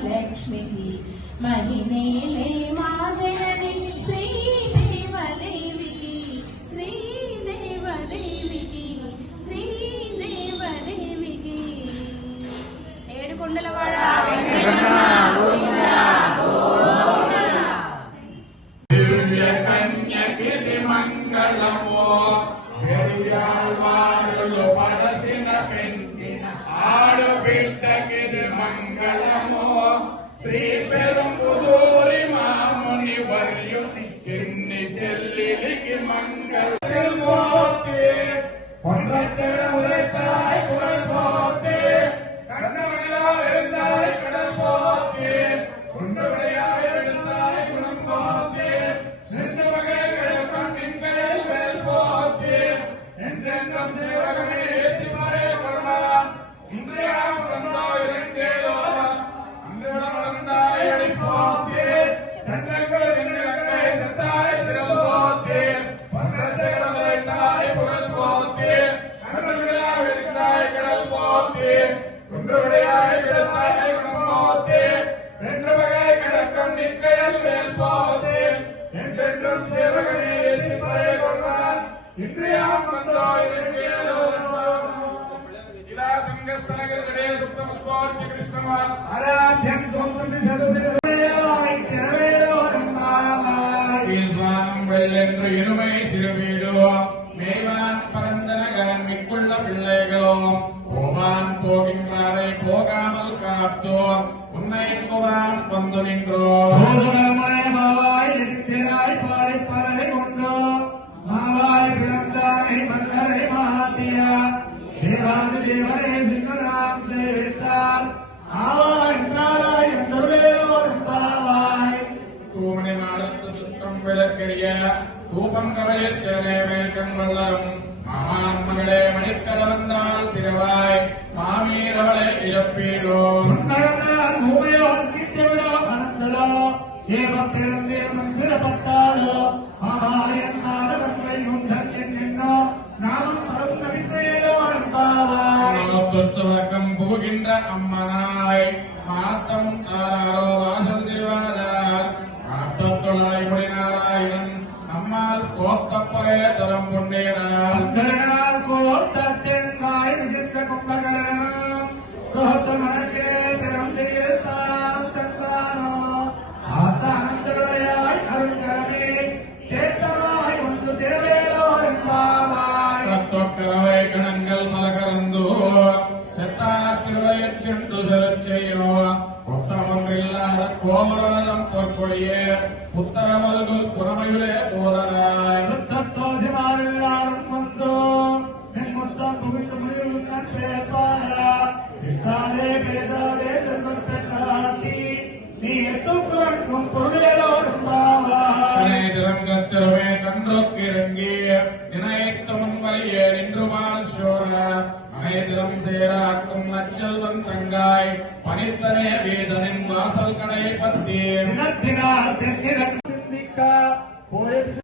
लक्ष्मी महिनेले माजयनि श्रीदेवदेविकी श्रीदेवदेविकी श्रीदेवदेविकी ఏడుకొండలవాడ దివ్య కన్యకి మంగళమో పెరియాళ్వారులు పడసిన పెంచిన ఆడబిడ్డకి మంగళమో శ్రీ పెరుంబుదూరి మాముని వర్యుని చిన్ని చెల్లికి మంగళం உரைத்தாய் குரல் போத்தே கண்ணமணியால் இருந்தாய் கடல் போத்தே உண்டு விளையாய் எழுந்தாய் குணம் போத்தே நின்று வகை கிழக்கம் நின்கையில் வேல் போத்தே என்றென்றும் தேவகமே ஏற்றிமாறே கொள்ளான் இன்றையாம் வந்தோ இரண்டேதோ அன்று வளர்ந்தாய் அடி போத்தே சட்டங்கள் நின்று கங்கை செத்தாய் திரள் போத்தே வந்தாய் புகழ் போத்தே கண்ணமணியால் இருந்தாய் கடல் போத்தே உண்டு விளையாய் எழுந்தாய் குணம் போத்தே என்று வகை கிழக்கம் நிற்கையில் வேல் போதே என்றென்றும் சேவகனே எதிர்ப்பறை கொள்வான் இன்றையாம் வந்தோ இரண்டேதோ இலா தங்கஸ்தனகிரிகளே சுத்தமுத்வாட்சி கிருஷ்ணவான் ஆராத்யம் தொங்குண்டு சதுதிரையாய் திரவேலோரும் பாவாய் ஈஸ்வானம் வெள்ளென்று இருமை சிறுவீடோ மேவான் பரந்த நகரன் மிக்குள்ள பிள்ளைகளோ போவான் போகின்றாரை போகாமல் காத்தோ உன்னை போவான் வந்து நின்றோ மாவாய் எதிர்த்திராய் பாடி பறவை கொண்டோ மாவாய் பிறந்தாரை மல்லரை மாத்தியா தேவாதி தேவரை சிங்கராம் சேவித்தார் ஆவாய் நாராய் என்றோரும் பாவாய் தூமணி நாடத்து சுத்தம் விளக்கெரிய தூபம் கவலில் திறனேவே கண் வளரும் மாமான் மகளே மணிக்கல வந்தால் திருவாய் மாமீரவளை இழப்பீரோ பூமியோ கிச்சவிடோ அனந்தலோ ஏவம் பிறந்தே மந்திரப்பட்டாலோ ஆமாயன் நாடகங்களை முந்தன் என்னோ நாமும் பரந்தவிந்தேலோ அன்பாவாய் சொர்க்கம் புகுகின்ற அம்மனாய் மாத்தமும் ஆராரோ வாசல் திருவாதார் ஆத்தொழாய் முடிநாராயணன் நம்மால் கோத்தப்பரே தரம் கொண்டேனால் கோத்தத்தின் வாய் விசித்த கும்பகரணம் கோத்த மனக்கே பெரும் தீர்த்தான் தந்தானோ ஆத்த அனந்தருடையாய் அருள்கரமே கேட்டவாய் வந்து திரவேலோ என்பாவாய் ரத்தொக்கரவை கணங்கள் மலகரந்தோ செத்தார் திருவையென்று செலுச்செய்யோ ஒத்தமொன்றில்லாத கோமலம் பொற்கொடியே புத்தகமல்குல் புறமையுலே போதனாய் சுத்தத்தோசிமாரெல்லாரும் வந்தோ என் மொத்தம் புகுந்து முடிவு பேப்பாடா இத்தாலே பேசாதே செல்வம் பெண்ணாட்டி நீ எத்துக்குறக்கும் பொருளேலோரும் பாவாய் திறங்கத்திலுமே கன்றோக்கிறங்கி நினைத்தமுன் வலியே நின்றுமால் சோழ அனைத்திலும் சேராக்கும் நச்செல்வன் தங்காய் பனித்தனே வீதனின் வாசல் கடை பத்தி